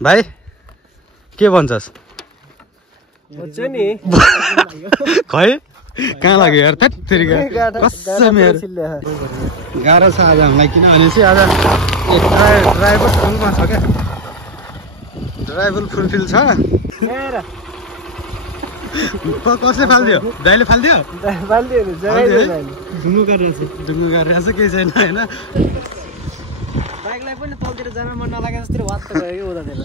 भाइ के भन्छस् खै कहाँ लाग्यो यार कसम यार गाह्रो छ आज हामीलाई किनभने चाहिँ आज ड्राइभर फुलमा छ क्या ड्राइभर फुलफिल छ कसले फालिदियो दाइले फालिदियो ढुङ्गो गरेर छ केही छैन होइन बाइकलाई पनि तलतिर जान मन नलागे जस्तो वात्त गयो उतातिर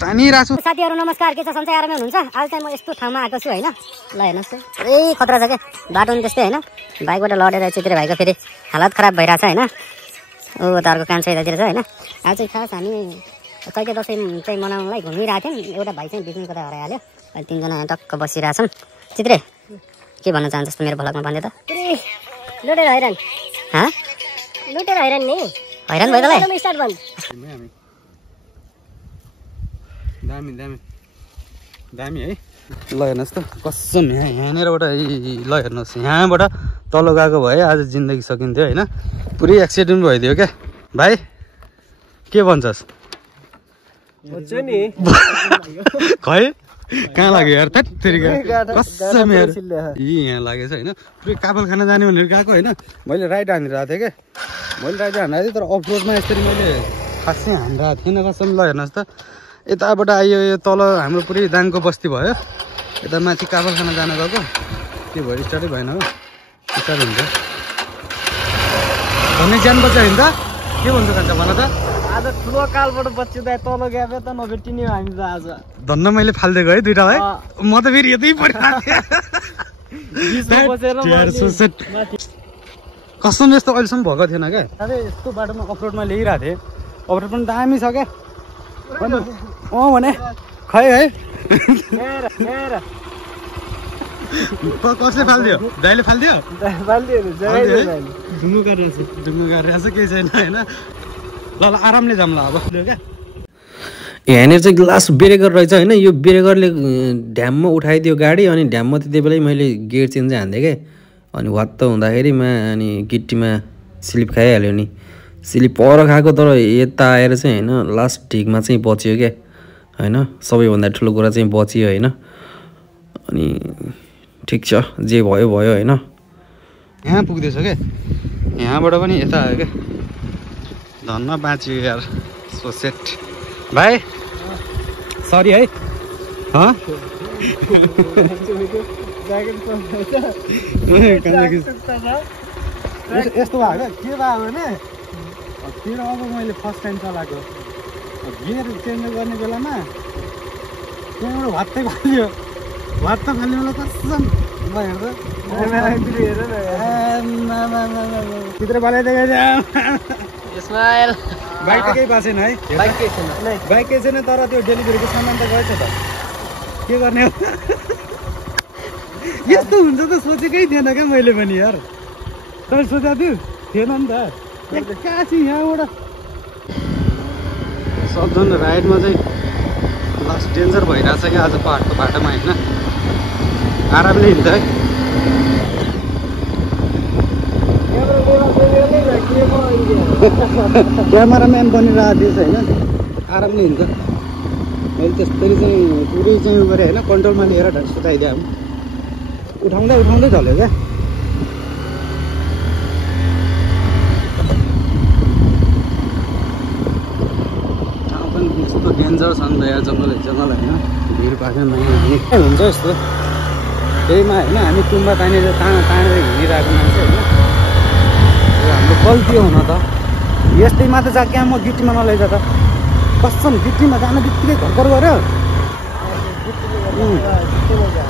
तानिरहेको छु साथीहरु नमस्कार के छ सन्चै आरामै हुनुहुन्छ आज चाहिँ म यस्तो ठाउँमा आएको छु हैन ल हेर्नुस् पुरै खतरा छ के बाटो नि त्यस्तै हैन बाइकबाट लडेर चित्रे भाइको फेरि हालत खराब भइराछ हैन ओ तारको कान्छो यतातिर छ हैन आज चाहिँ खास हामी चैते दशैं चाहिँ मनाउनलाई घुमिरहेको थियौँ एउटा भाइ चाहिँ बिचमा कता हराइहाल्यो अहिले तीनजना यहाँ टक्क बसिरहेछन् चित्रे के भन्न चाहन्छस् त मेरो भ्लगमा भन्दै त पुरै लडेर हैरान लुटेर हैरान नि हैरान भयो तलाई स्टार्ट बन्द दामी है ल हेर्नुहोस् त कसम यहाँनिरबाट ल हेर्नुहोस् यहाँबाट तल गएको भए आज जिन्दगी सकिन्थ्यो होइन पुरै एक्सिडेन्ट भइदियो क्या भाइ के भन्छस् खै कहाँ लाग्यो यार कसम यार यहाँ लागेछ होइन पुरै काफल खाना जाने भनेर गएको होइन मैले राइट हानिरहेको थिएँ क्या मैले राइट हानिरहेको थिएँ तर अफ रोडमा यसरी मैले खासै हानिरहेको थिएन कसम ल हेर्नुहोस् त यताबाट आयो यो तल हाम्रो पुरै दाङको बस्ती भयो यता माथि काफल खाना जान गएको के भयो स्टार्टै भएन हो स्टार्ट हुन्छ भन्ने ज्यान बच्चा होइन त के भन्छ कान्छा भन त आज ठुलो कालबाट बच्चिँदा तल गए त नभेटिने हो हामी त आज धन्न मैले फालिदिएको है दुइटालाई म त फेरि यतै परिरहेको कसम यस्तो अहिलेसम्म भएको थिएन क्या अरे यस्तो बाटोमा अफरोडमा ल्याइरहेको थिएँ अफरोड पनि दामी छ क्या भने खै है कसले फालिदियो दाइले फालिदियो ढुङ्गो गरेर छ केही छैन होइन ल आरामले जाऊँ ल अब क्या यहाँनिर चाहिँ ग्लास ब्रेकर रहेछ होइन यो ब्रेकरले ढ्याममा उठाइदियो गाडी अनि ढ्याममा त्यति बेलै मैले गियर चेन्ज हान्थेँ क्या अनि वात्त हुँदाखेरिमा अनि गिट्टीमा स्लिप खाइहाल्यो नि स्लिप पर खाएको तर यता आएर चाहिँ होइन लास्ट ठिकमा चाहिँ बच्यो क्या होइन सबैभन्दा ठुलो कुरा चाहिँ बच्यो होइन अनि ठिक छ जे भयो भयो होइन यहाँ पुग्दैछ क्या यहाँबाट पनि यता आयो क्या धन्न बाँच्यो यार सो सेट भाइ सरी है यस्तो भयो के भयो भने तेरो अब मैले फर्स्ट टाइम चलाएको गियर चेन्ज गर्ने बेलामा त्यहाँबाट भात्तै फाल्यो भात त फाल्ने बेला कसम भित्र बनाइदिएको स्माइल बाइक त केही पाएको छैन है बाइक केही छैन तर त्यो डेलिभरीको सामान त गएछ त के गर्ने हो यस्तो हुन्छ त सोचेकै थिएन क्या मैले पनि यार तपाईँ सोचेको थिएन नि त एक्कासी यहाँबाट सबजना राइडमा चाहिँ लास्ट डेन्जर भइरहेछ क्या आज पहाडको बाटोमा होइन आरामले हिँड्छ है क्यामेराम्यान बनिरहेको थिएछ होइन आरामले हिँड्छ मैले त्यसरी चाहिँ पुरै चाहिँ उ गरेँ होइन कन्ट्रोलमा लिएर सुताइदिएँ उठाउँदै झल्यो क्या ठाउँ पनि यस्तो डेन्जर छ नि त यहाँ जङ्गल होइन भिड पाएको हुन्छ यस्तो त्यहीमा होइन हामी तुम्बा तानेर हिँडिरहेको मान्छे होइन हाम्रो गल्ती हो न त यस्तैमा त क्या म गिट्टीमा नलैजा त कसम गिट्टीमा जान बित्तिकै घरघर गऱ्यो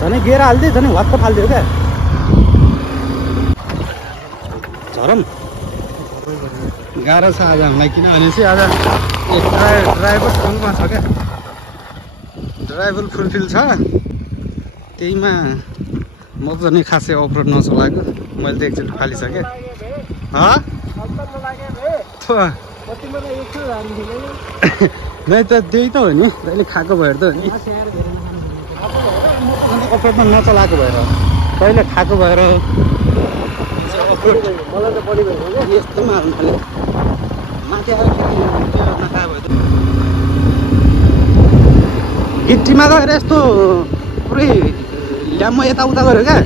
झनै गिएर हालिदियो झनै वात्त फालिदियो क्या झरम गाह्रो छ आज हामीलाई किनभने चाहिँ आज ड्राइभर फुलमा छ क्या ड्राइभर फुलफिल छ त्यहीमा मजाले खासै अफरोड नचलाएको मैले त एकचोटि फालिसकेँ नै त त्यही त हो नि तैँले खाएको भएर त हो नि अफरोडमा नचलाएको भएर तैँले खाएको भएर मलाई त बढी भएको क्या यस्तोमा हाल्नु थाल्यो माथि आएर नखाए भयो गिट्टीमा गएर यस्तो पुरै ल्याम्म यताउता गऱ्यो क्या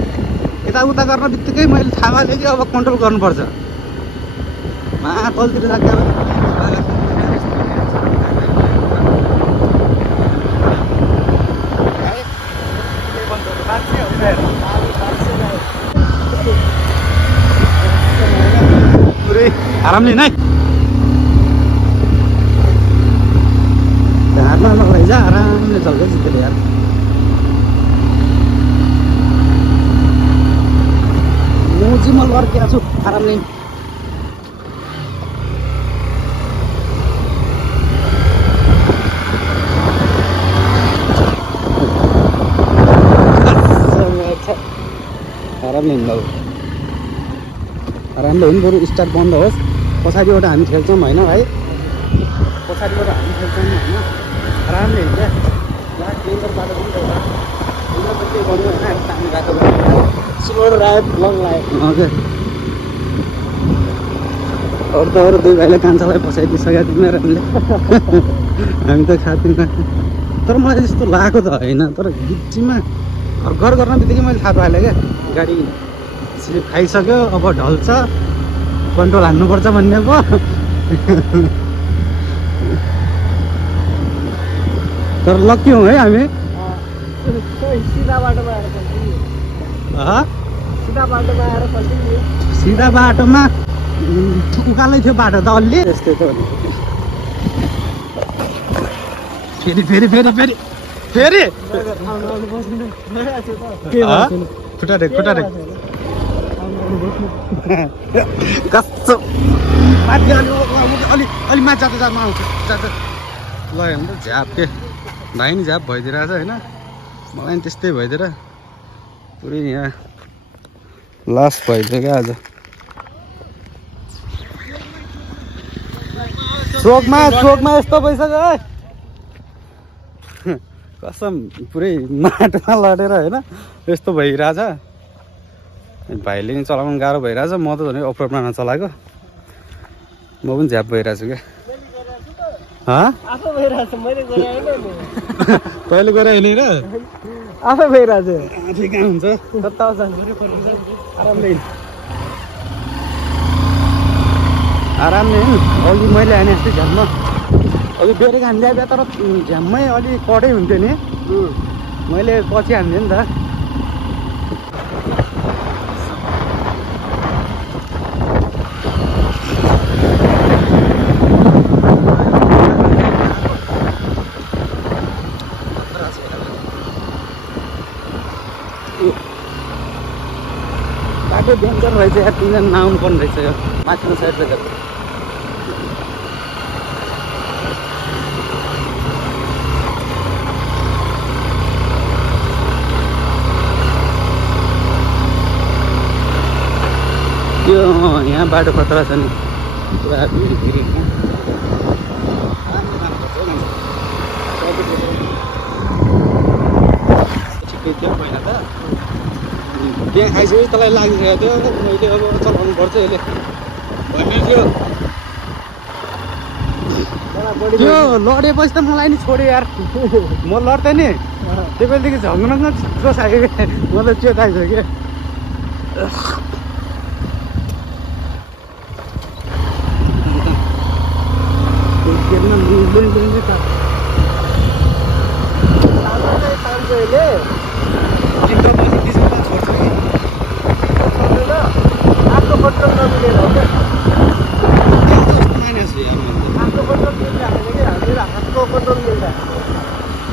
यताउता गर्न बित्तिकै मैले थाहा पाएँ कि अब कन्ट्रोल गर्नुपर्छ तलतिर राख्दा पुरै आरामले नै हातमा लगाइज आरामले चल्दै जितेर यार म लड्केको छु आरामले आरामले हिँड्दा आरामले हिँड्नु बरु स्टार्ट बन्द होस् पछाडिबाट हामी खेल्छौँ होइन भाइ पछाडिबाट हामी खेल्छौँ होइन आरामले हिँड्छ डेन्जर बाटो पनि एउटा के गर्नु होइन हामी बाटो स्लो राइड लङ लाइफ हजुर अरू त अरू दुई भाइले कान्छालाई पछाइदिइसकेको थियौँ हामीले हामी त खाँदैनौँ तर मलाई त्यस्तो लागेको त होइन तर गिट्टीमा घर गर्न बित्तिकै मैले थाहा पाएँ क्या गाडी स्लिप खाइसक्यो अब ढल्छ कन्ट्रोल हान्नुपर्छ भन्ने पो तर लक्की हौँ है हामी सिधा बाटोमा उकालै थियो बाटो त अलि त्यस्तै त फेरि फेरि फेरि फेरि फेरि खुट्टा टेक कस्तो माथि अलि माथि जाँदा जाँदा आउँछ जाँदा ल हेर्नु त झ्याप के भाइ नि झ्याप भइदिरहेछ होइन मलाई नि त्यस्तै भइदिएर पुरै यहाँ लास्ट भइदियो क्या आज चोकमा यस्तो भइसक्यो है कसम पुरै माटोमा लडेर होइन यस्तो भइरहेछ भाइले नि चलाउनु गाह्रो भइरहेछ म त झन् अफरोडमा नचलाएको म पनि झ्याप भइरहेको छु क्या तैँले गएर होइन र आफै भइरहेछ आफै कहाँ हुन्छ आरामले अघि मैले हाने जस्तै झ्याममा अघि बेरेको हान्दै आयो तर झ्याममै अलिक कडै हुन्थ्यो नि मैले पछि हान्थेँ नि त बाटो डेन्जर रहेछ यार तिनजना नआउनु पर्ने रहेछ यो माथिल्लो साइडबाट यो यहाँ बाटो खतरा छ नि पुरा भिड ठिकै थियो पहिला त बिहा खाइसकेपछि तँलाई लागिसकेको थियो मैले अब चलाउनु पर्छ यसले भन्ने थियो त्यो लडेपछि त मलाई नि छोड्यो यार म लड्थेँ नि त्यो बेलादेखि झङ्गन छिटो खायो क्या मलाई त्यो खाइसक्यो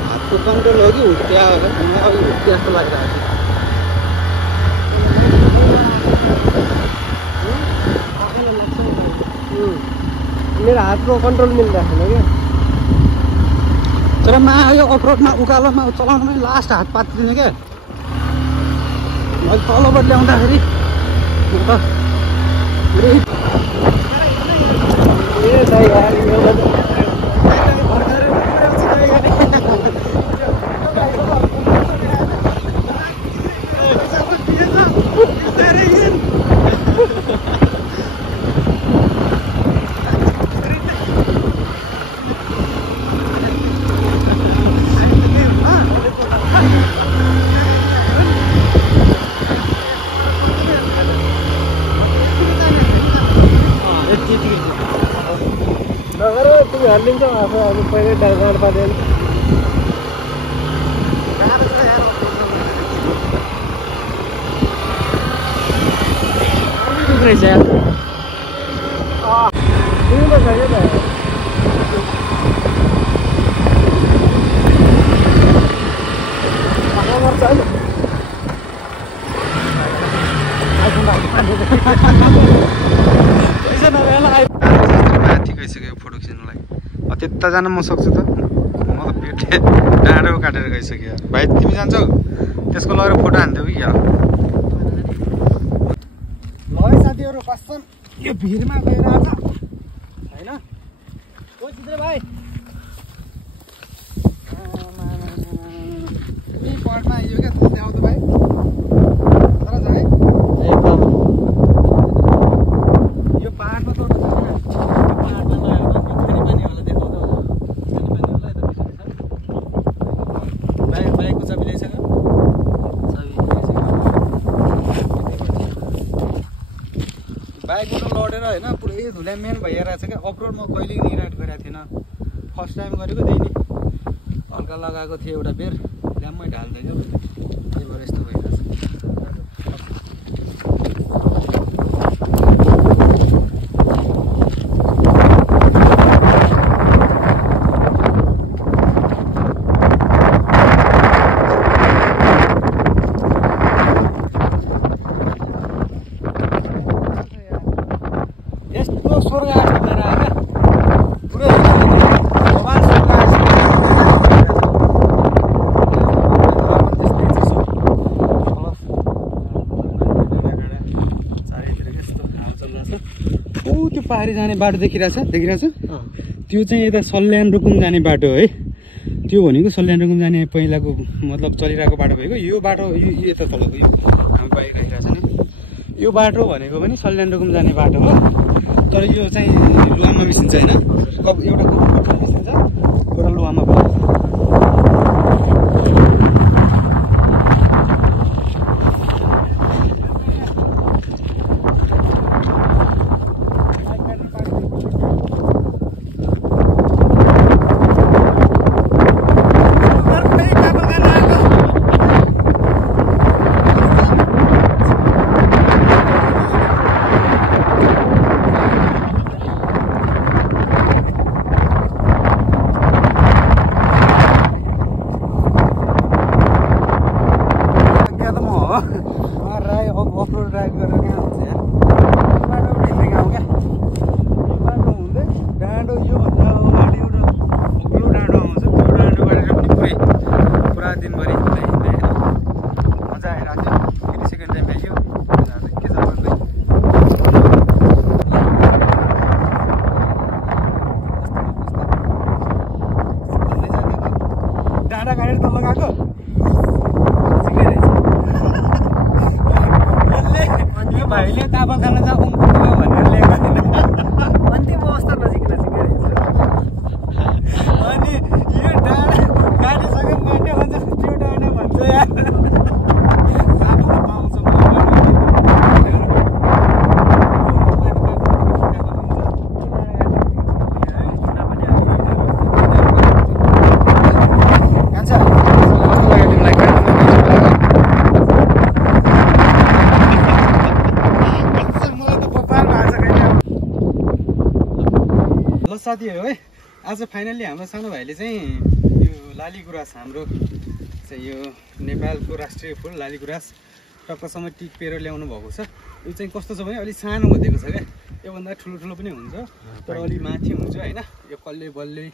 हातको कन्ट्रोल हो कि हुट्ट्या जस्तो लागिरहेको मेरो हातको कन्ट्रोल मिल्दैन क्या तर यो अफरोडमा उकालोमा चलाउनुमै लास्ट हात पातिदिने क्या मैले तलबाट ल्याउँदाखेरि तिमी हालिदिन्छौ आफू अब पहिल्यै डाँड पार्दैन तिमी त छैन त माथि गइसक्यो फोटो खिच्नुलाई त्यता जान म सक्छु त म त पेटे डाँडो काटेर गइसक्यो भाइ तिमी जान्छौ त्यसको लगेर फोटो हान्थ्यौ कि क्या ल है साथीहरू कसम यो भिरमा गइरहेछ होइन ओ चित्र भाइ यही पहाडमा आइयो क्या तुलसी आउँछ भाइ तर छ है एकदम यो पहाडमा त बाइकबाट लडेर होइन पुरै धुल्यामेन भइरहेको छ क्या अफरोड म कहिले नि राइड गरेको थिएन फर्स्ट टाइम गरेको त्यही नि हल्का लगाएको थिएँ एउटा बेर ल्याम्मै ढाल्दै क्या त्यही भएर यस्तो भइरहेको पारी जाने बाटो देखिरहेछ त्यो चाहिँ यता सल्यान रुकुम जाने बाटो है त्यो भनेको सल्यान रुकुम जाने पहिलाको मतलब चलिरहेको बाटो भएको यो बाटो यो यता तलको यो हाम्रो बाइक राखिरहेछ नि यो बाटो भनेको पनि सल्यान रुकुम जाने बाटो हो तर यो चाहिँ लुवामा मिसिन्छ होइन एउटा कपडा मिसिन्छ एउटा लुवामा भयो भाइले तापा खान जाउँ भनेर ल्याएको थिएन अन्तिम अवस्था नजिक अनि यो डाँडा गाडीसँग माटो भन्छ त्यो डाँडा भन्छ यार पाउँछ साथीहरू है आज फाइनल्ली हाम्रो सानो भाइले चाहिँ यो लालीगुराँस हाम्रो चाहिँ यो नेपालको राष्ट्रिय फुल लालीगुराँस टक्कसम्म टिपेर ल्याउनु भएको छ यो चाहिँ कस्तो छ भने अलिक सानो भइदिएको छ क्या योभन्दा ठुलो ठुलो पनि हुन्छ तर अलिक माथि हुन्छ होइन यो कल्ले बल्ले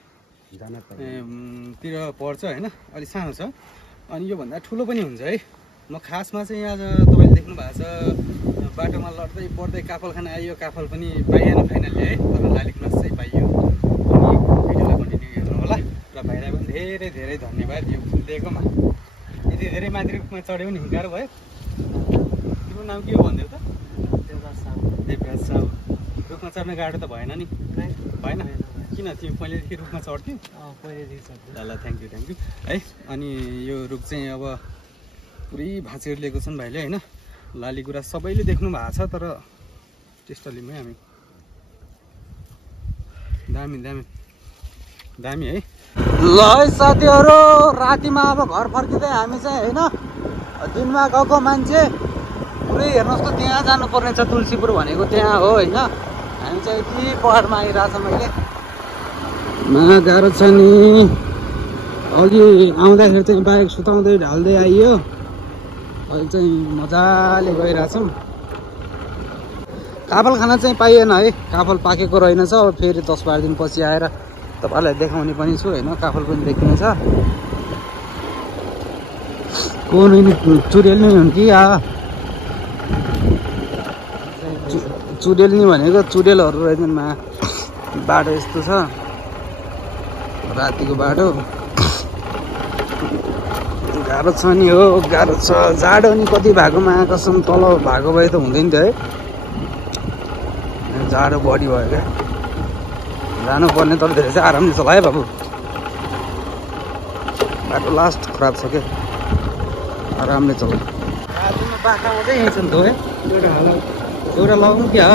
तिर पर्छ होइन अलिक सानो छ अनि योभन्दा ठुलो पनि हुन्छ है म खासमा चाहिँ आज तपाईँले देख्नु भएको छ बाटोमा लड्दै पर्दै काफल खान आइयो काफल पनि पाइएन फाइनल्ली है तर लालीगुराँस चाहिँ पाइयो अनि भिडियोलाई कन्टिन्यू हेर्नु होला र भाइलाई पनि धेरै धेरै धन्यवाद यो फुल दिएकोमा यति धेरै माथि रूपमा चढ्यो भने हिँगारो भयो तिम्रो नाम के हो भनिदेऊ त रुखमा चढ्ने गाडी त भएन नि भएन किन तिमी पहिलेदेखि रुखमा चढ्थ्यौ ल थ्याङ्क यू है। अनि यो रुख चाहिँ अब पुरै भाँचेर लिएको छन् भाइले होइन लालीगुराँस सबैले देख्नु भएको छ तर टेस्टलीमै हामी दामी दामी दामी है। ल है साथीहरू रातिमा अब घर फर्किँदै हामी चाहिँ होइन दिनमा गएको मान्छे पुरै हेर्नुहोस् त त्यहाँ जानुपर्ने छ तुलसीपुर भनेको त्यहाँ हो होइन हामी चाहिँ यति पहाडमा आइरहेछौँ अहिले गाह्रो छ नि अघि आउँदाखेरि चाहिँ बाइक सुताउँदै ढाल्दै आइयो अहिले चाहिँ मजाले गइरहेछौँ। काफल खाना चाहिँ पाइएन है काफल पाकेको रहेनछ अब फेरि 10-12 दिनपछि आएर तपाईँहरूलाई देखाउने पनि छु होइन काफल पनि देखिनेछ कुन चुरेल नै हुन् कि चुरेल नि भनेको चुरेलहरू रहेछन् बाटो यस्तो छ रातिको बाटो गाह्रो छ नि हो गाह्रो छ जाडो नि कति भएकोमा कसम तल भएको भए त हुँदैन थियो है जाडो बढी भयो क्या जानुपर्ने तर धेरै चाहिँ आरामले चला है बाबु बाटो लास्ट खराब छ क्या आरामले चला बाख्रामा चाहिँ यहीँ छ नि त है एउटा लगाउनु क्या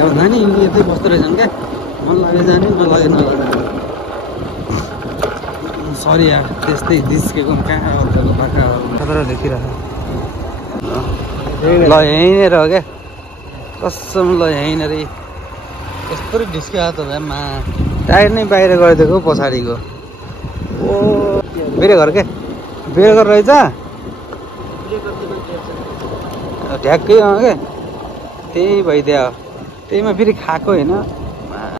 हुँदा नि यिनीहरू यतै बस्दो रहेछन् क्या मन लाग्यो जाने नलागे नलागे सरी यार त्यस्तै दिस्केको कहाँ बाख्रा खतरा देखिरहेको ल यहीँनिर हो क्या कसम ल यहीँनिर यस्तो ढिस्किरहेको त भ्यामा टायर नै बाहिर गरिदिएको पछाडिको ओ बेरेघर क्या बेरेघर रहेछ ठ्याक्कै क्या त्यही भइदियो त्यहीमा फेरि खाएको होइन